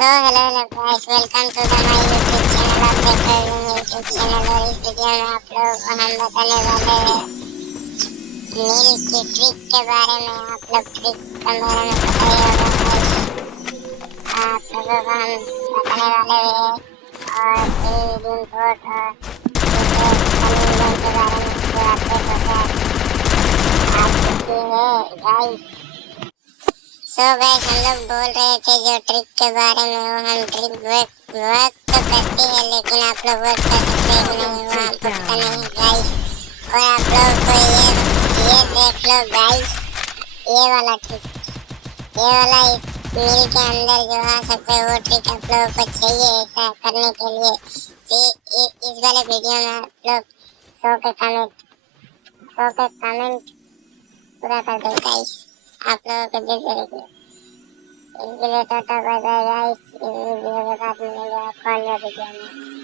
Hello guys, welcome to the my YouTube channel. आप देख रहे हैं यूट्यूब चैनल और इस वीडियो में आप लोग को हम बताने वाले हैं मील की ट्रिक के बारे में। आप लोग ट्रिक के बारे में पता ही होगा गाइस, आप लोगों को हम बताने वाले हैं और टीम इम्पोर्ट और दूसरे कन्वीनियंट के बारे में जो अपडेट होता है आ चुकी है गाइस। गाइस, हम लोग बोल रहे थे जो ट्रिक के बारे में, वो हम ट्रिक वर्क तो करती है, लेकिन आप लोग वर्क कर सकते हैं कि नहीं वो हमको पता नहीं गाइस। और आप लोग को ये देख लो गाइस, ये वाला ट्रिक, ये वाला इस मील के अंदर जो आ सकते हैं वो ट्रिक आप लोगों को चाहिए ऐसा करने के लिए। इस वाले वीडियो में आप लोग 100 के कमेंट पूरा कर दो गाइस, आप लोगों को दे देंगे। इसके लिए टाटा बाय बाय गाइस। इस वीडियो के बाद मिलेंगे आपको अन्य वीडियो में।